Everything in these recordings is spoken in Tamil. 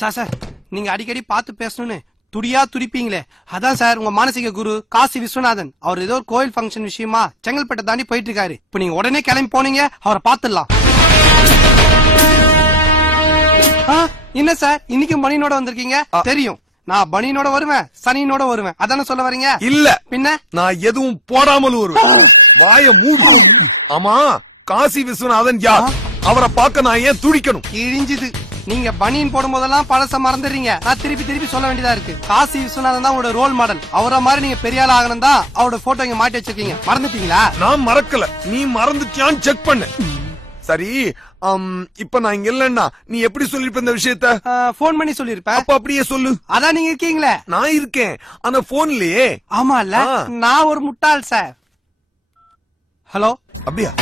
சார் நீங்க அடிக்கடி பார்த்து பேசணும்னு துடியா துடிப்பீங்களே, அதான் சார் உங்க மானசீக குரு காசி விஸ்வநாதன். அவர் ஏதோ ஒரு கோயில் ஃபங்க்ஷன் விஷயமா செங்கல்பட்டை தாண்டி போயிட்டு இருக்காரு. இப்ப நீங்க உடனே கிளம்பி போனீங்க, அவரை பாத்துடலாம். என்ன சார் இன்னைக்கு பனியனோட வந்திருக்கீங்க? தெரியும் நான் பனியனோட வருவேன், சனியனோட வருவேன், அதான சொல்ல வரீங்க? இல்ல பின்ன நான் எதுவும் போடாமல் வருவேன். வாய மூடு. ஆமா, காசி விஸ்வநாதன் யார்? அவரை பார்க்க நான் ஏன் துடிக்கணும்? கிழிஞ்சுது. நீங்க பனியன் போடும் போதெல்லாம் பழச மறந்துடுறீங்க. நான் திருப்பி திருப்பி சொல்ல வேண்டியதா இருக்கு. காசி விஸ்வநாதன் தான் உங்களோட ரோல் மாடல். அவரை மாதிரி நீங்க பெரிய ஆள் ஆகணும் தான் அவரோட போட்டோ இங்க மாட்டி வச்சிருக்கீங்க. மறந்துட்டீங்களா? நான் மறக்கல, நீ மறந்துட்டியான்னு செக் பண்ணு. சரி, இப்ப நான் இங்க இல்லன்னா நீ எப்படி சொல்லிருப்ப இந்த விஷயத்த? போன் பண்ணி சொல்லிருப்ப. அப்ப அப்படியே சொல்லு. அதான் நீங்க இருக்கீங்களே. நான் இருக்கேன், ஆனா போன்லயே. ஆமா இல்ல, நான் ஒரு முட்டாள் சார். ஹலோ, அப்படியா?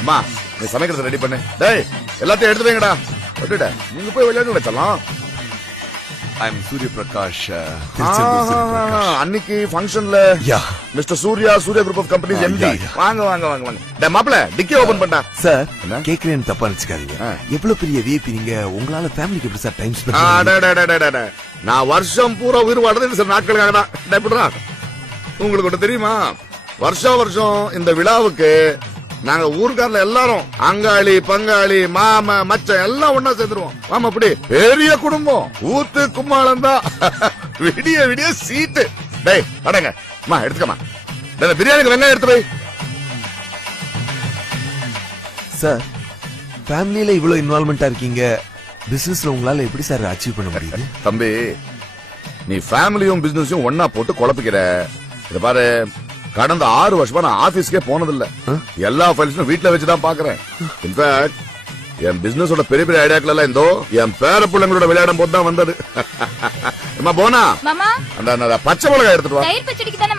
அம்மா, நீ சமைக்கிறத ரெடி பண்ணு. டேய், எல்லாத்தையும் எடுத்து வைங்கடா. விட்டுட, நீங்க போய் விளையாட வச்சலாம். I'm Surya Prakash. அன்னைக்கு ஃபங்க்ஷன்ல mister Surya, Surya group of companies MD. வாங்க வாங்க வாங்க வாங்க. டேய் மாப்ள, டிக்கி ஓபன் பண்ணடா. சார், கேக்குறேன்னு தப்பா நினைச்சுக்காதீங்க. எவ்வளவு பெரிய விஐபி நீங்க, உங்களால ஃபேமிலிக்கு எப்படி சார் டைம் ஸ்பெண்ட்? நான் வருஷம் பூரா உயிர் வாழ்றது சில நாட்களுக்காக தான். எப்படிடா உங்களுக்கு ஒண்ணு தெரியுமா? வருஷம் இந்த விழாவுக்கு நாங்க ஊர்காரில் எல்லாரும் அங்காளி பங்காளி மாமா மச்சம் எல்லாம் ஒன்னா சேர்ந்துருவோம். ஆமா, அப்படி பெரிய குடும்பம். ஊத்து கும்மாளம் தான். விடிய விடிய சீட்டு. டேய் அடங்க, அம்மா எடுத்துக்கமா. பிரியாணிக்கு வெங்காயம் எடுத்து போய். சார், ஃபேமிலியில இவ்வளவு இன்வால்வ்மெண்டா இருக்கீங்க, பிசினஸ்ல உங்களால எப்படி சார் அச்சீவ் பண்ண முடியுது? தம்பி, நீ ஃபேமிலியும் பிசினஸையும் ஒன்னா போட்டு குழப்பிக்கிற. இத பாரு, கடந்த 6 வருஷமா நான் ஆபீஸ்க்கே போனதில்ல. எல்லா ஃபைல்ஸும் வீட்டுல வச்சுதான் பாக்குறேன். இன்ஃபேக்ட் என் பிசினஸோட பெரிய பெரிய ஐடியாக்கள் எல்லாம் இந்தோ என் பேர பிள்ளைங்களோட விளையாடும் போது தான் வந்தது. போனா அந்த பச்சை மிளகாய் எடுத்துட்டு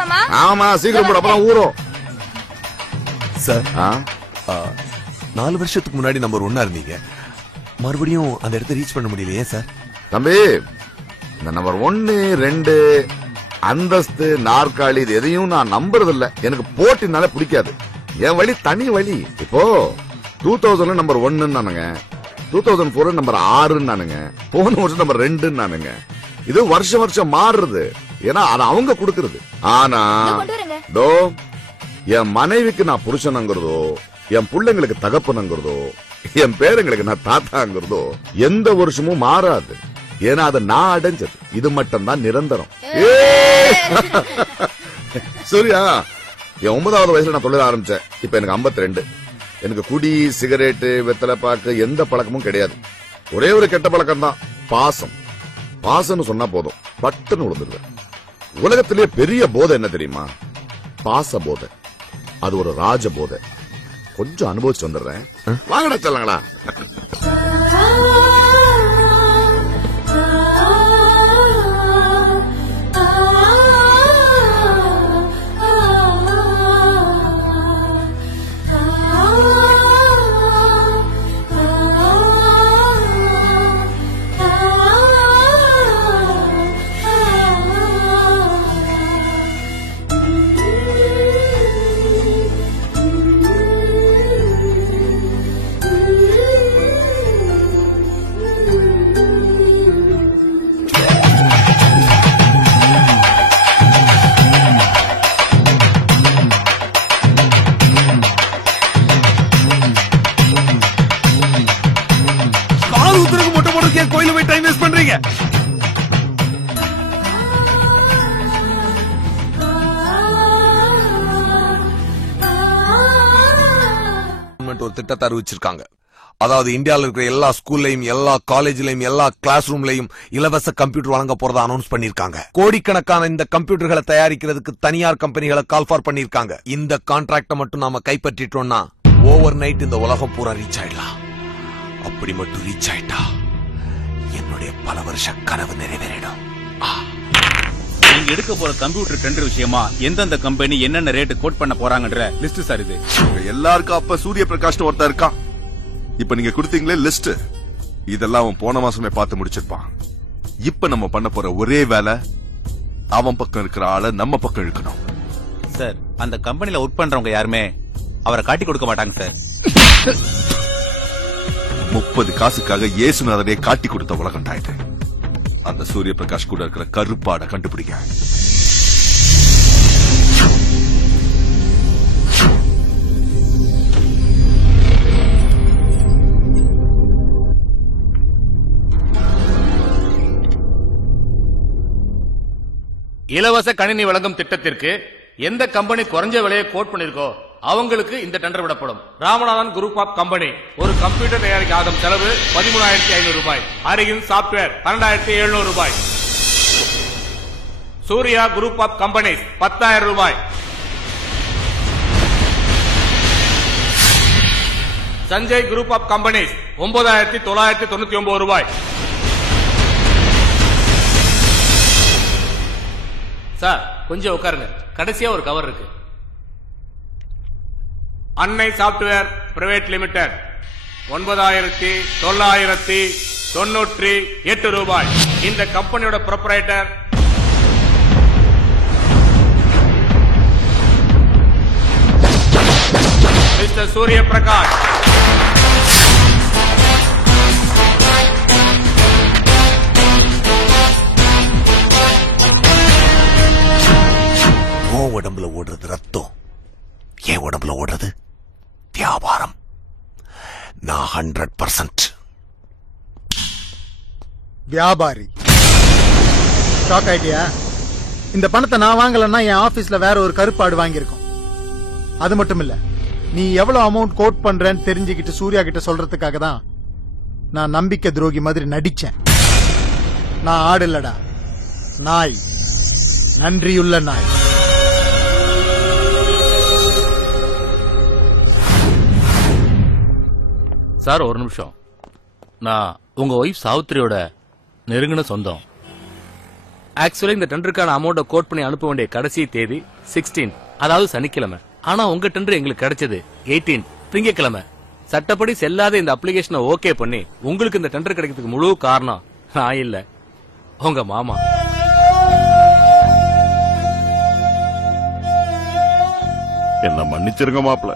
வா. ஆமா, சீக்கிரம் போட, அப்பதான் ஊறும். சார், 4 வருஷத்துக்கு முன்னாடி நம்பர் 1 இருந்தீங்க, மறுபடியும் அந்த இடத்தை ரீச் பண்ண முடியலையே சார்? தம்பி, இந்த நம்பர் 1, 2 அந்தஸ்து, நாற்காலி, இது எதையும் நான் நம்புறது இல்ல. எனக்கு போட்டினால பிடிக்காது. என் வழி தனி வழி. இப்போ 2000 நம்பர் 1 நானுங்க, 2004 நம்பர் 6 நானுங்க, போன வருஷம் நம்பர் 2 நானுங்க. இது வருஷம் மாறுறது. ஏன்னா அது அவங்க கொடுக்கறது. ஆனா என் மனைவிக்கு நான் புருஷனுங்கிறதோ, என் பிள்ளைங்களுக்கு தகப்பனுங்கிறதோ, என் பேரங்களுக்கு நான் தாத்தாங்கிறதோ எந்த வருஷமும் மாறாது. ஏன்னா அதை நான் அடைஞ்சது. இது மட்டும் தான் நிரந்தரம். சூர்யா, என் 9வது வயசுல நான் தொழில் ஆரம்பிச்சேன். இப்ப எனக்கு 52. எனக்கு குடி, சிகரெட்டு, வெத்தலை பாக்கு எந்த பழக்கமும் கிடையாது. ஒரே ஒரு கெட்ட பழக்கம் தான், பாசம். பாசம்னு சொன்னா போதும், பட்டுன்னு விழுந்துருவேன். உலகத்திலேயே பெரிய போதை என்ன தெரியுமா? பாச போதை. அது ஒரு ராஜ போதை. கொஞ்சம் அனுபவிச்சு வந்துடுறேன். வாங்கடா சொல்லங்களா. கோயில போய் டைம் வேஸ்ட் பண்றீங்க. ஒரு திட்டத்தை அறிவிச்சிருக்காங்க. அதாவது இந்தியாவில் இருக்கிற எல்லா ஸ்கூல்லையும், எல்லா காலேஜ்லயும், எல்லா கிளாஸ் ரூம்லயும் இலவச கம்ப்யூட்டர் வழங்க போறதா அனௌன்ஸ் பண்ணிருக்காங்க. கோடிக்கணக்கான இந்த கம்ப்யூட்டர்களை தயாரிக்கிறதுக்கு தனியார் கம்பெனிகளை கால் ஃபார் பண்ணிருக்காங்க. இந்த கான்ட்ராக்ட மட்டும் நாம கைப்பற்றிட்டோம்னா ஓவர் நைட் இந்த உலகம் பூரா ரீச் ஆயிடலாம். அப்படி மட்டும் ரீச் ஆயிட்டா என்னுடைய பல வருஷ கனவு நிறைவேறிடும். நீங்க எடுக்க போற கம்ப்யூட்டர் டெண்டர் விஷயமா எந்தெந்த கம்பெனி என்னென்ன ரேட் கோட் பண்ண போறாங்கன்ற லிஸ்ட் சார் இது. எல்லாருக்கும் அப்ப சூரிய பிரகாஷ் ஒருத்தர் இருக்கான். இப்ப நீங்க கொடுத்தீங்களே லிஸ்ட், இதெல்லாம் அவன் போன மாசமே பார்த்து முடிச்சிருப்பான். இப்ப நம்ம பண்ண போற ஒரே வேலை அவன் பக்கம் இருக்கிற ஆளை நம்ம பக்கம் இழுக்கணும். சார், அந்த கம்பெனில ஒர்க் பண்றவங்க யாருமே அவரை காட்டி கொடுக்க மாட்டாங்க சார். 30 காசுக்காக இயேசுநாதரே காட்டி கொடுத்த உலகண்டாயிட்டு. அந்த சூரிய பிரகாஷ் கூட இருக்கிற கருப்பாட கண்டுபிடிக்க. இலவச கணினி வழங்கும் திட்டத்திற்கு எந்த கம்பெனி குறைஞ்ச விலையை கோட் பண்ணிருக்கோ அவங்களுக்கு இந்த டெண்டர் விடப்படும். ராமநாதன் குரூப் ஆஃப் கம்பெனி ஒரு கம்ப்யூட்டர் தயாரிக்க ஆகும் செலவு 13,500 ரூபாய். அருகின் சாப்ட்வேர் 12,700 ரூபாய். சூர்யா குரூப் ஆஃப் கம்பெனி 10,000 ரூபாய். சஞ்சய் குரூப் ஆஃப் கம்பெனி 9,999 ரூபாய். சார், கொஞ்சம் உட்காருங்க. கடைசியா ஒரு கவர் இருக்கு. அன்னை சாப்ட்வேர் பிரைவேட் லிமிடெட் 9,998 ரூபாய். இந்த கம்பெனியோட ப்ரொப்ரைட்டர் மிஸ்டர் சூரிய பிரகாஷ். உடம்புல ஓடுறது ரத்தம், என் உடம்புல ஓடுறது வியாபாரம். நான் 100% வியாபாரி. ஷாக் ஆயிட்டியா? இந்த பணத்தை நான் வாங்கலன்னா என் ஆபீஸ்ல வேற ஒரு கருப்பாடு வாங்கியிருக்கும். அது மட்டும் இல்ல, நீ எவ்வளவு அமௌண்ட் கோட் பண்றேன்னு தெரிஞ்சுக்கிட்டு சூர்யா கிட்ட சொல்றதுக்காக தான் நான் நம்பிக்கை துரோகி மாதிரி நடிச்சேன். நான் ஆடு இல்லடா, நாய். நன்றியுள்ள நாய். சார், ஒரு நிமிஷம். நான் உங்க ஒய்ஃப் சாவித்திரியோட நெருங்கின சொந்தம். ஆக்சுவலி இந்த டெண்டருக்கான அமௌண்ட கோட் பண்ணி அனுப்ப வேண்டிய கடைசி தேதி 16, அதாவது சனிக்கிழமை. ஆனா உங்க டெண்டர் எங்களுக்கு கிடைச்சது 18, திங்கக்கிழமை. சட்டப்படி செல்லாத இந்த அப்ளிகேஷனை ஓகே பண்ணி உங்களுக்கு இந்த டெண்டர் கிடைக்கிறதுக்கு முழு காரணம் நான் இல்ல, உங்க மாமா. என்ன மன்னிச்சிருங்க மாப்பிள்ள.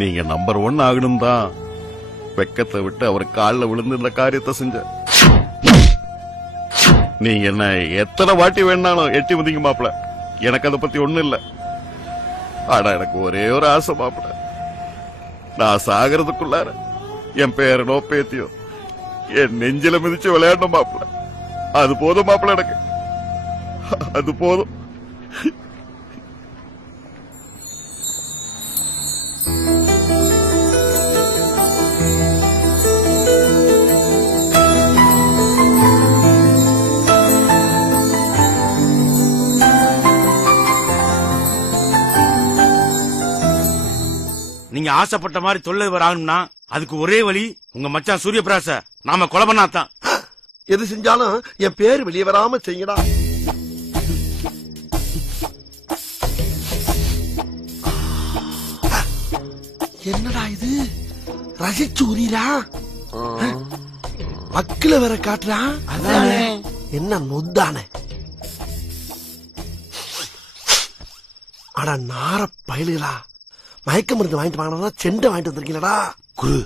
நீங்க நம்பர் 1 ஆகணும் தான் வெக்கத்தை விட்டு அவர் காலில் விழுந்து இந்த காரியத்தை செஞ்ச. நீங்க என்ன எத்தனை வாட்டி வேணாலும் எட்டி வந்தீங்க மாப்பிள்ள. எனக்கு அதை பத்தி ஒண்ணும் இல்ல. ஆனா எனக்கு ஒரே ஒரு ஆசை மாப்பிள்ள. நான் சாகிறதுக்குள்ளார என் பேரனோ பேத்தியோ என் நெஞ்சில மிதிச்சு விளையாடணும் மாப்பிள்ள. அது போதும் மாப்பிள்ள, எனக்கு அது போதும். நீங்க ஆசைப்பட்ட மாதிரி தொழிலதிபர் ஆகணும்னா அதுக்கு ஒரே வழி உங்க மச்சான் சூரிய பிரகாஷ நாம கொலை பண்ணாதான். எது செஞ்சாலும் என் பேரு வெளியே வராம செய்யடா. என்னடா இது, ரசிச்சு உரியரா? அக்கில வேற காட்டுறா. என்ன நொந்தானே. அட நார பயலுகளா, மயக்க மருந்து வாங்கிட்டு வாங்கினா செண்டை வாங்கிட்டு வந்திருக்கீங்களா? குரு,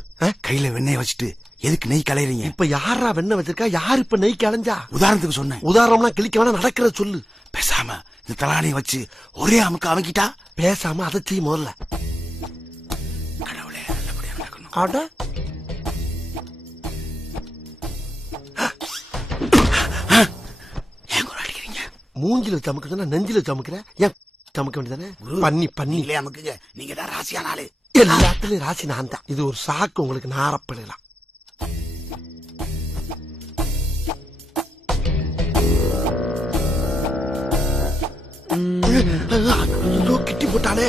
கையில வெண்ணெய் வச்சுட்டு எதுக்கு நெய் கலையறீங்க? இப்ப யாரா வெண்ணெய் வச்சிருக்கா? யாரு இப்ப நெய் கலைஞ்சா? உதாரணத்துக்கு சொன்னேன். உதாரணம்லாம் கிளிக்க வேணா, நடக்கிறத சொல்லு. பேசாம இந்த தலானியை வச்சு ஒரே அமுக்க அமைக்கிட்டா. பேசாம அதை செய்ய முதல்ல. கடவுளே, நல்லபடியா நடக்கணும். அட ஏன் குரு அடிக்கிறீங்க? மூஞ்சில சமைக்கிறதுனா நெஞ்சில சமைக்கிற, ஏன் சமைக்க வேண்டியதானே? பண்ணி பண்ணி அமுக்குங்க. நீங்க தான் ராசியான ஆளு. எல்லாத்துலயும் ராசி நான் தான். இது ஒரு சாக்கு உங்களுக்கு. நாரப்படலாம். கிட்டி போட்டானே.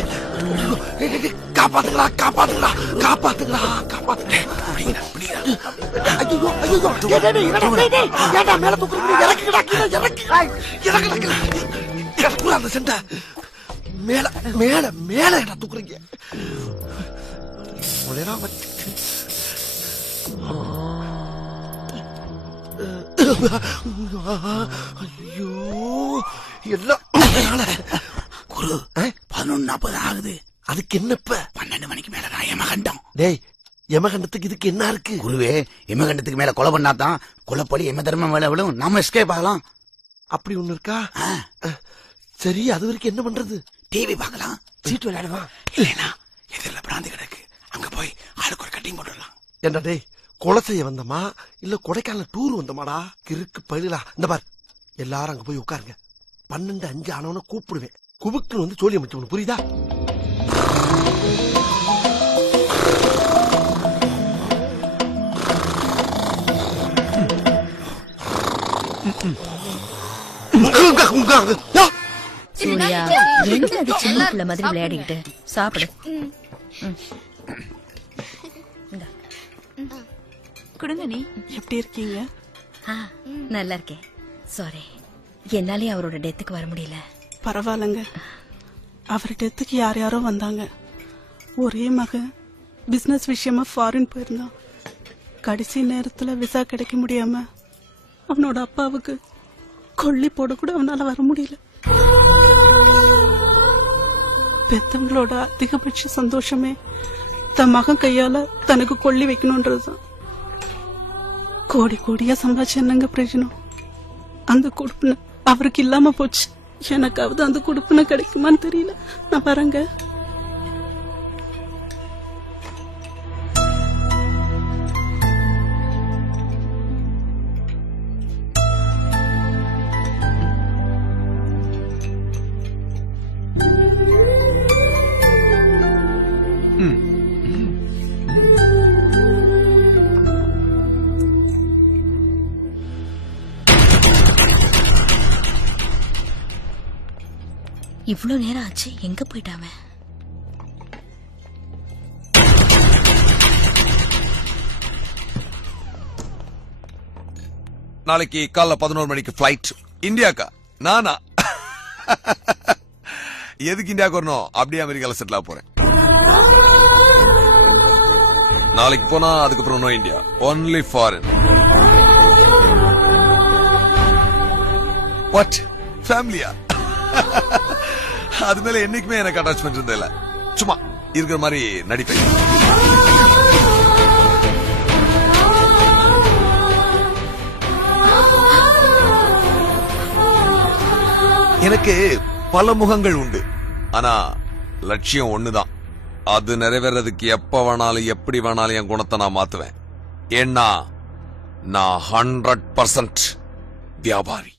காப்பாத்துங்களா, காப்பாத்துங்களா, காப்பாத்துங்களா, காப்பாத்துங்க. மேல தூக்குறீங்க. இறக்குடா, இறக்குடா அந்த செண்டை. மேல மேல மேல என்ன தூக்குறீங்க? வச்சுட்டு ஐயோ எல்லாம் குரு 11:40 ஆகுது. அதுக்கு என்னப்ப 12 மணிக்கு மேல நான் யமகண்டம். டேய் யமகண்டத்துக்கு இதுக்கு என்ன இருக்கு? குருவே, யமகண்டத்துக்கு மேல கொலை பண்ணாதான் கொலைப்படி யம தர்மம் மேல விழும், நாம எஸ்கேப் ஆகலாம். அப்படி ஒண்ணு இருக்கா? சரி, அது வரைக்கும் என்ன பண்றது? டிவி பார்க்கலாம், சீட்டு விளையாடுவான். இல்லைன்னா எதிரில பிராந்தி கிடக்கு, அங்க போய் ஆளுக்கு ஒரு கட்டிங் போட்டுடலாம். என்ன டேய், கொலை செய்ய வந்தமா இல்ல கொடைக்கானல் டூர் வந்தமாடா? கிறுக்கு பயிலா. இந்த பார், எல்லாரும் அங்க போய் உட்காருங்க. 12:05 ஆனவன கூப்பிடுவேன். குபுக்குன்னு வந்து சோழி அமைச்சு, புரியுதா? சூர்யா, என்ன அது சின்ன பிள்ளை மாதிரி விளையாடிக்கிட்டு? சாப்பிடு. கொடுங்க. நீ எப்படி இருக்கீங்க? நல்லா இருக்கேன். சாரி, என்னாலே அவரோட டெத்துக்கு வர முடியல. பரவாயில்லங்க. அவர் டெத்துக்கு யார் யாரோ வந்தாங்க. ஒரே மகன் பிசினஸ் விஷயமா ஃபாரின் போயிருந்தான். கடைசி நேரத்துல விசா கிடைக்க முடியாம அவனோட அப்பாவுக்கு கொல்லி போட கூட அவனால வர முடியல. பெத்தவங்களோட அதிகபட்ச சந்தோஷமே தன் மகன் கையால தனக்கு கொல்லி வைக்கணும்ன்றதுதான். கோடி கோடியா சம்பாதிச்சு என்னங்க பிரயோஜனம்? அந்த கொடுப்புன அவருக்கு இல்லாம போச்சு. எனக்காவது அந்த கொடுப்புன கிடைக்குமான்னு தெரியல. நான் வரேங்க. இவ்வளவு நேரம் ஆச்சு, எங்க போயிட்டாம? நாளைக்கு காலைல 11 மணிக்கு பிளைட் இந்தியாக்கா. நானா எதுக்கு இந்தியாவுக்கு வரணும்? அப்படியே அமெரிக்கால செட்டில் ஆக போறேன். நாளைக்கு போனா அதுக்கப்புறம் no India, only foreign. What ஃபேமிலியா? அது மேல என்னைக்குமே எனக்கு அட்டாச்மெண்ட் இருந்ததில்ல. சும்மா இருக்கிற மாதிரி நடிப்பேன். எனக்கு பல முகங்கள் உண்டு, ஆனா லட்சியம் ஒண்ணுதான். அது நிறைவேறதுக்கு எப்ப வேணாலும் எப்படி வேணாலும் என் குணத்தை நான் மாத்துவேன். ஏன்னா நான் 100% வியாபாரி.